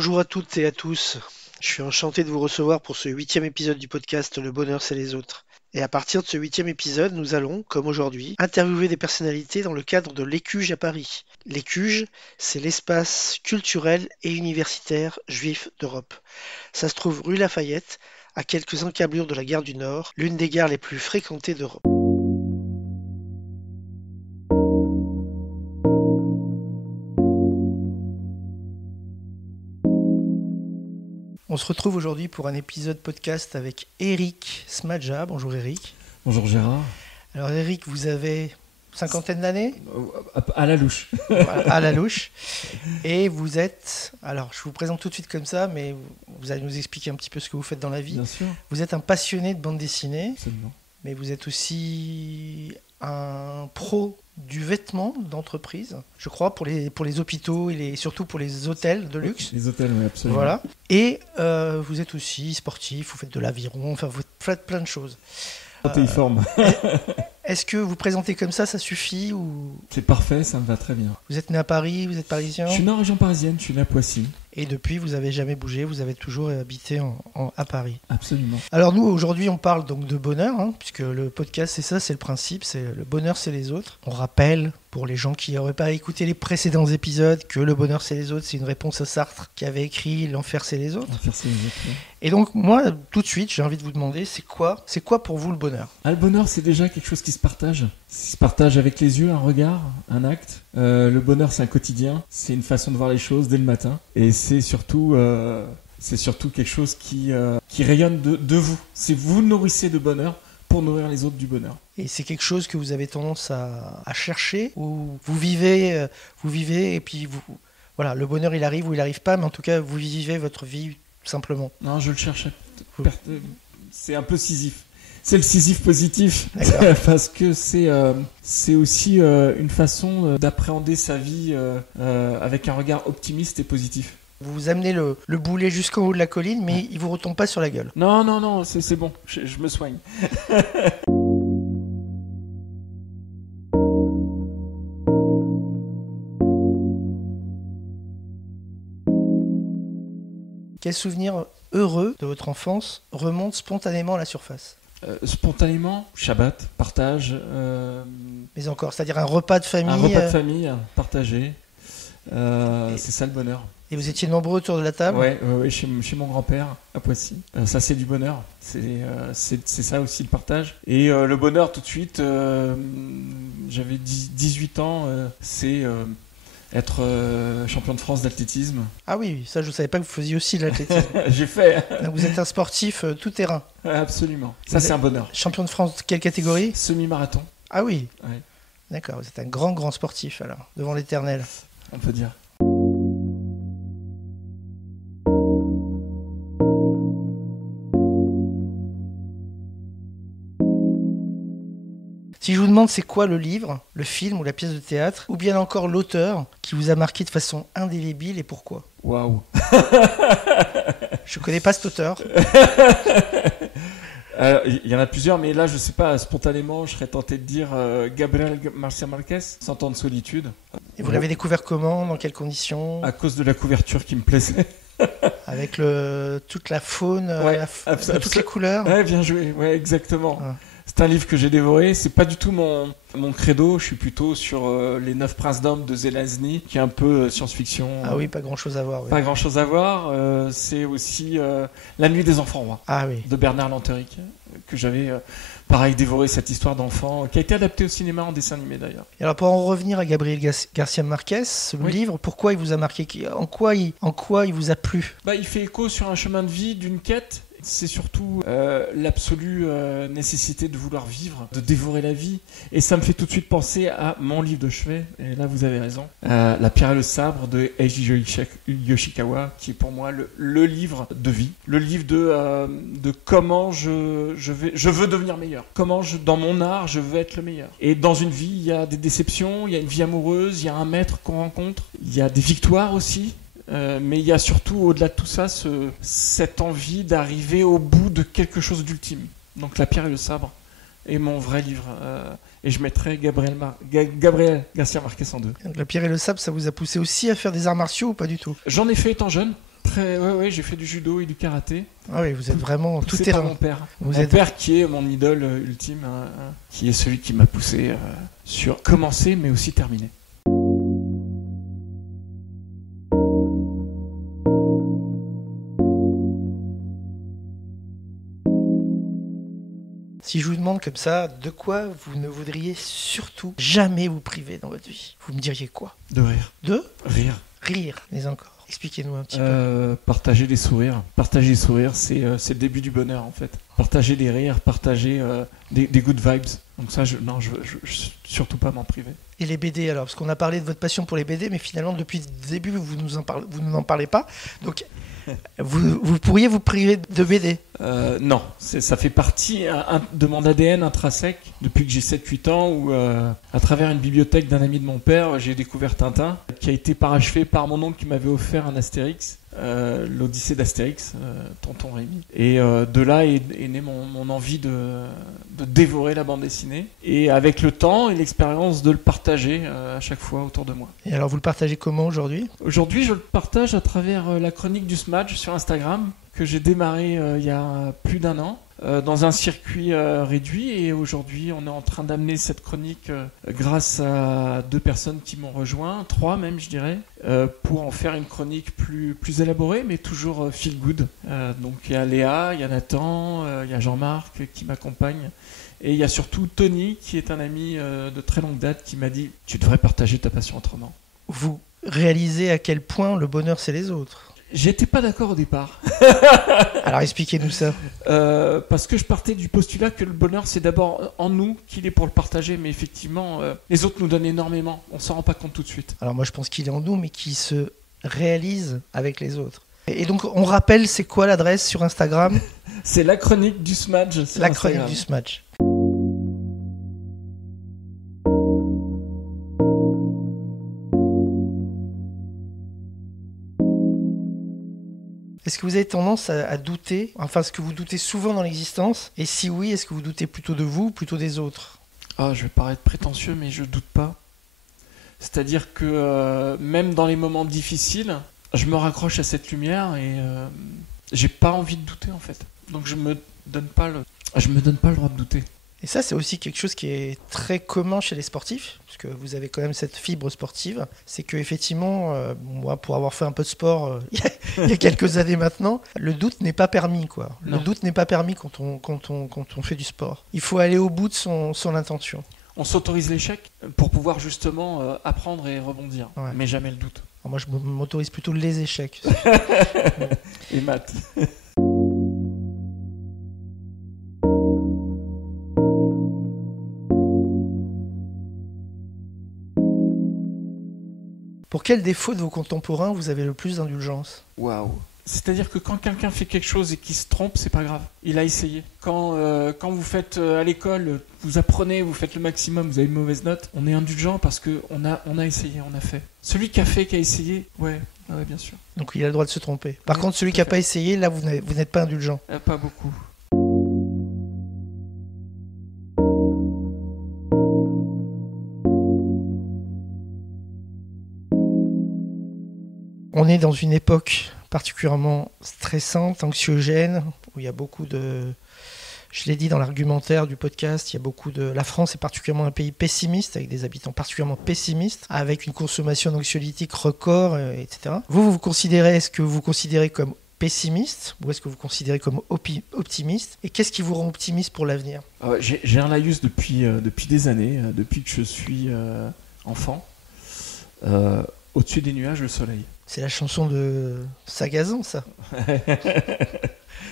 Bonjour à toutes et à tous. Je suis enchanté de vous recevoir pour ce 8e épisode du podcast Le bonheur c'est les autres. Et à partir de ce 8e épisode, nous allons, comme aujourd'hui, interviewer des personnalités dans le cadre de l'Écuge à Paris. L'Écuge, c'est l'espace culturel et universitaire juif d'Europe. Ça se trouve rue Lafayette, à quelques encablures de la gare du Nord, l'une des gares les plus fréquentées d'Europe. On se retrouve aujourd'hui pour un épisode podcast avec Eric Smadja. Bonjour Eric. Bonjour Gérard. Alors Eric, vous avez cinquantaine d'années À la louche. Voilà, à la louche. Et vous êtes, alors je vous présente tout de suite comme ça, mais vous allez nous expliquer un petit peu ce que vous faites dans la vie. Bien sûr. Vous êtes un passionné de bande dessinée, Absolument. mais vous êtes aussi un pro du vêtement d'entreprise, je crois, pour les hôpitaux et surtout pour les hôtels de luxe. Les hôtels, oui, absolument. Voilà. Et vous êtes aussi sportif, vous faites de l'aviron, enfin vous faites plein de choses. Protéiforme. Est-ce que vous présenter comme ça suffit ou C'est parfait, ça me va très bien. vous êtes né à Paris, vous êtes parisien Je suis né en région parisienne, je suis né à Poissy. et depuis vous avez jamais bougé, vous avez toujours habité à Paris. Absolument. Alors nous aujourd'hui on parle donc de bonheur, puisque le podcast c'est ça, c'est le principe, c'est le bonheur c'est les autres. On rappelle pour les gens qui n'auraient pas écouté les précédents épisodes que le bonheur c'est les autres, c'est une réponse à Sartre qui avait écrit l'enfer c'est les autres. On va faire ça les autres, ouais. Et donc moi tout de suite j'ai envie de vous demander c'est quoi pour vous le bonheur? Ah, le bonheur, c'est déjà quelque chose qui se partage. Qui se partage avec les yeux, un regard, un acte. Le bonheur, c'est un quotidien. C'est une façon de voir les choses dès le matin. Et c'est surtout quelque chose qui rayonne de vous. C'est vous nourrissez de bonheur pour nourrir les autres du bonheur. Et c'est quelque chose que vous avez tendance à chercher ou vous vivez et puis voilà, le bonheur il arrive ou il arrive pas, mais en tout cas vous vivez votre vie tout simplement. Non, je le cherche. C'est un peu Sisyphe. C'est le Sisyphe positif parce que c'est aussi une façon d'appréhender sa vie avec un regard optimiste et positif. Vous amenez le boulet jusqu'en haut de la colline, mais il vous retombe pas sur la gueule. Non, c'est bon, je me soigne. Quel souvenir heureux de votre enfance remonte spontanément à la surface? Spontanément, Shabbat, partage. Mais encore, c'est-à-dire un repas de famille. Un repas de famille partagé. C'est ça le bonheur. Et vous étiez nombreux autour de la table? Ouais, chez mon grand-père à Poissy. Ça c'est du bonheur. C'est ça aussi le partage. Et le bonheur tout de suite, j'avais 18 ans, c'est être champion de France d'athlétisme. Ah oui, ça je ne savais pas que vous faisiez aussi de l'athlétisme. J'ai fait. Donc, vous êtes un sportif tout terrain. Absolument. Ça c'est un bonheur. Champion de France, quelle catégorie? Semi-marathon. Ah oui. Ouais. D'accord, vous êtes un grand sportif alors, devant l'éternel. On peut dire. Si je vous demande c'est quoi le livre, le film ou la pièce de théâtre, ou bien encore l'auteur qui vous a marqué de façon indélébile et pourquoi? Waouh. Je connais pas cet auteur. Il y en a plusieurs, mais là je sais pas, spontanément je serais tenté de dire Gabriel García Márquez, 100 ans de solitude. Et vous l'avez découvert comment? Dans quelles conditions? À cause de la couverture qui me plaisait. Avec toute la faune, toutes les couleurs. Ouais, bien joué, ouais, exactement. Ah. C'est un livre que j'ai dévoré. C'est pas du tout mon credo. Je suis plutôt sur Les 9 Princes d'Hommes de Zelazny, qui est un peu science-fiction. Ah oui, pas grand-chose à voir. Oui. Pas grand-chose à voir. C'est aussi La Nuit des Enfants Rois de Bernard Lanteric, que j'avais pareil dévoré, cette histoire d'enfant, qui a été adaptée au cinéma en dessin animé d'ailleurs. Et alors pour en revenir à Gabriel García Márquez, ce livre, pourquoi il vous a marqué? En quoi il vous a plu? Il fait écho sur un chemin de vie, d'une quête. C'est surtout l'absolue nécessité de vouloir vivre, de dévorer la vie. Et ça me fait tout de suite penser à mon livre de chevet, et là vous avez raison, La pierre et le sabre de Eiji Yoshikawa, qui est pour moi le livre de vie, le livre de comment je veux devenir meilleur, comment dans mon art je veux être le meilleur. Et dans une vie, il y a des déceptions, il y a une vie amoureuse, il y a un maître qu'on rencontre, il y a des victoires aussi. Mais il y a surtout, au-delà de tout ça, cette envie d'arriver au bout de quelque chose d'ultime. Donc La pierre et le sabre est mon vrai livre. Et je mettrais Gabriel García Márquez en deux. Donc, La pierre et le sabre, ça vous a poussé aussi à faire des arts martiaux ou pas du tout? J'en ai fait étant jeune. Ouais, j'ai fait du judo et du karaté. Ah oui, vous êtes vraiment tout Poussé par terrain. mon père. Vous Mon êtes- père qui est mon idole ultime, qui est celui qui m'a poussé sur commencer mais aussi terminer. Si je vous demande comme ça, de quoi vous ne voudriez surtout jamais vous priver dans votre vie, vous me diriez quoi? De rire. De Rire. rire, mais encore. Expliquez-nous un petit peu. Partager les sourires. Partager les sourires, c'est le début du bonheur en fait. Partager des rires, partager des good vibes. Donc ça, je surtout pas m'en priver. Et les BD alors? Parce qu'on a parlé de votre passion pour les BD, mais finalement depuis le début vous ne n'en parlez pas. Donc vous pourriez vous priver de BD? Non, ça fait partie de mon ADN intrinsèque depuis que j'ai 7-8 ans où à travers une bibliothèque d'un ami de mon père, j'ai découvert Tintin qui a été parachevé par mon oncle qui m'avait offert un Astérix, l'Odyssée d'Astérix, tonton Rémi. Et de là est née mon envie de dévorer la bande dessinée et avec le temps et l'expérience de le partager à chaque fois autour de moi. Et alors vous le partagez comment aujourd'hui? Aujourd'hui, je le partage à travers la chronique du Smash sur Instagram que j'ai démarré il y a plus d'1 an dans un circuit réduit et aujourd'hui on est en train d'amener cette chronique grâce à 2 personnes qui m'ont rejoint, 3 même je dirais, pour en faire une chronique plus élaborée mais toujours feel good. Donc il y a Léa, il y a Nathan, il y a Jean-Marc qui m'accompagne et il y a surtout Tony qui est un ami de très longue date qui m'a dit tu devrais partager ta passion autrement. Vous réalisez à quel point le bonheur c'est les autres? J'étais pas d'accord au départ. Alors expliquez-nous ça. Parce que je partais du postulat que le bonheur c'est d'abord en nous qu'il est pour le partager, mais effectivement les autres nous donnent énormément, on s'en rend pas compte tout de suite. Alors moi je pense qu'il est en nous, mais qui se réalise avec les autres. Et donc on rappelle, c'est quoi l'adresse sur Instagram? C'est la chronique du Smadge sur La Instagram. chronique du Smash. Est-ce que vous avez tendance à douter, enfin est-ce que vous doutez souvent dans l'existence? Et si oui, est-ce que vous doutez plutôt de vous ou plutôt des autres? Ah, je vais paraître prétentieux, mais je doute pas. C'est-à-dire que même dans les moments difficiles, je me raccroche à cette lumière et j'ai pas envie de douter en fait. Donc je me donne pas le droit de douter. Et ça, c'est aussi quelque chose qui est très commun chez les sportifs, parce que vous avez quand même cette fibre sportive. C'est que effectivement, moi, pour avoir fait un peu de sport il y a quelques années maintenant, le doute n'est pas permis, quoi. Non. Le doute n'est pas permis quand on fait du sport. Il faut aller au bout de son intention. On s'autorise l'échec pour pouvoir justement apprendre et rebondir, Ouais. mais jamais le doute. Alors moi, je m'autorise plutôt les échecs. Et Matt. Pour quel défaut de vos contemporains vous avez le plus d'indulgence? Waouh. C'est-à-dire que quand quelqu'un fait quelque chose et qu'il se trompe, c'est pas grave. Il a essayé. Quand vous faites à l'école, vous apprenez, vous faites le maximum, vous avez une mauvaise note, on est indulgent parce que on a essayé, on a fait. Celui qui a fait, qui a essayé, ouais, bien sûr. Donc il a le droit de se tromper. Par Oui, contre, celui tout qui à n'a pas essayé, là, vous n'êtes pas indulgent. Pas beaucoup. On est dans une époque particulièrement stressante, anxiogène, où il y a beaucoup de... Je l'ai dit dans l'argumentaire du podcast, il y a beaucoup de... La France est particulièrement un pays pessimiste, avec des habitants particulièrement pessimistes, avec une consommation d'anxiolytiques record, etc. Vous considérez, est-ce que vous vous considérez comme pessimiste ou est-ce que vous considérez comme optimiste? Et qu'est-ce qui vous rend optimiste pour l'avenir? J'ai un laïus depuis des années, depuis que je suis enfant. Au-dessus des nuages, le soleil. C'est la chanson de Sagazan, ça.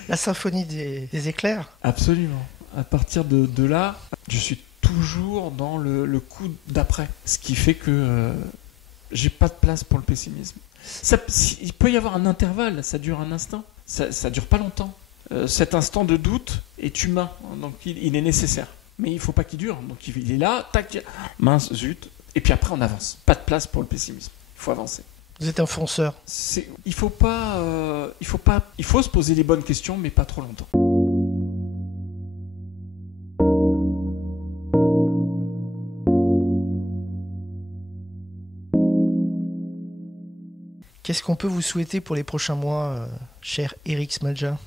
La symphonie des éclairs. Absolument. À partir de là, je suis toujours dans le coup d'après. Ce qui fait que j'ai pas de place pour le pessimisme. Il peut y avoir un intervalle, ça dure un instant. Ça dure pas longtemps. Cet instant de doute est humain, donc il est nécessaire. Mais il faut pas qu'il dure. Donc il est là, tac, mince, zut. Et puis après on avance. Pas de place pour le pessimisme. Il faut avancer. Vous êtes un fonceur. Il faut se poser les bonnes questions, mais pas trop longtemps. Qu'est-ce qu'on peut vous souhaiter pour les prochains mois, cher Eric Smadja?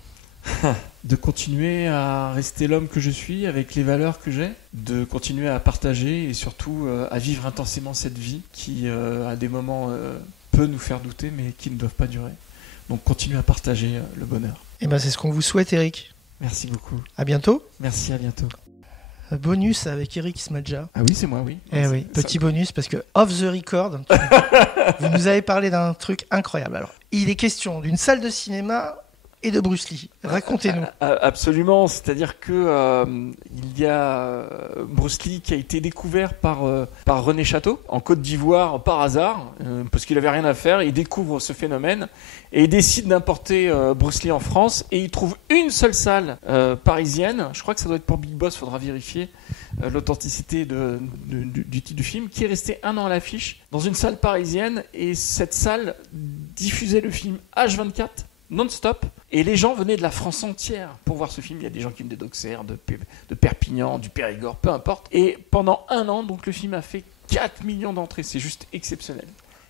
De continuer à rester l'homme que je suis avec les valeurs que j'ai, de continuer à partager et surtout à vivre intensément cette vie qui à des moments peut nous faire douter mais qui ne doivent pas durer. Donc continuer à partager le bonheur. Et ben c'est ce qu'on vous souhaite, Eric. Merci beaucoup. À bientôt. Merci, à bientôt. Bonus avec Eric Smadja. Ah oui, c'est moi, oui. Eh oui, petit bonus parce que off the record, vous nous avez parlé d'un truc incroyable. Alors, il est question d'une salle de cinéma et de Bruce Lee. Racontez-nous. Absolument, c'est-à-dire que il y a Bruce Lee qui a été découvert par René Château en Côte d'Ivoire par hasard, parce qu'il avait rien à faire. Il découvre ce phénomène et il décide d'importer Bruce Lee en France et il trouve une seule salle parisienne. Je crois que ça doit être pour Big Boss, faudra vérifier l'authenticité du titre du film, qui est resté 1 an à l'affiche dans une salle parisienne, et cette salle diffusait le film H24 non-stop, et les gens venaient de la France entière pour voir ce film. Il y a des gens qui venaient d'Auxerre, de Perpignan, du Périgord, peu importe. Et pendant 1 an, donc, le film a fait 4 millions d'entrées. C'est juste exceptionnel.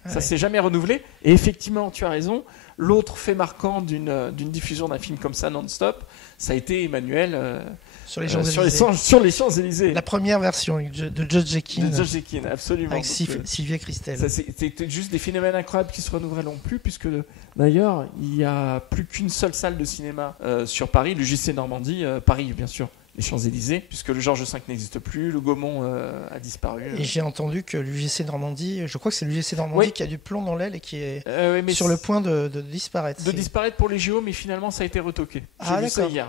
Ça s'est jamais renouvelé. Et effectivement, tu as raison, l'autre fait marquant d'une diffusion d'un film comme ça non-stop, ça a été Emmanuel... Sur les Champs-Élysées. Sur les Champs-Élysées. La première version de Judge Jekyll. De Judge Jekyll, absolument. Avec Sylvia Kristel. C'était juste des phénomènes incroyables qui se renouvelleront plus, puisque d'ailleurs, il n'y a plus qu'une seule salle de cinéma sur Paris, l'UGC Normandie, Paris bien sûr, les Champs-Élysées, puisque le Georges V n'existe plus, le Gaumont a disparu. Et j'ai entendu que l'UGC Normandie, je crois que c'est l'UGC Normandie qui a du plomb dans l'aile et qui est sur le point de disparaître. De disparaître pour les JO, mais finalement ça a été retoqué. J'ai lu ça hier.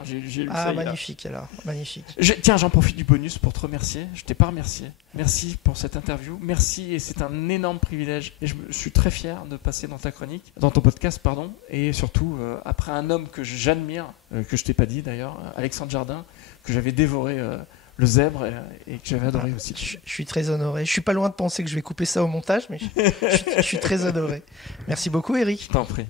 Magnifique alors, magnifique. Tiens, j'en profite du bonus pour te remercier. Je t'ai pas remercié. Merci pour cette interview. Merci, et c'est un énorme privilège. Et je suis très fier de passer dans ton podcast, pardon. Et surtout, après un homme que j'admire, que je t'ai pas dit d'ailleurs, Alexandre Jardin, que j'avais dévoré le zèbre et que j'avais adoré aussi. Je suis très honoré. Je suis pas loin de penser que je vais couper ça au montage, mais je suis très honoré. Merci beaucoup, Eric. Je t'en prie.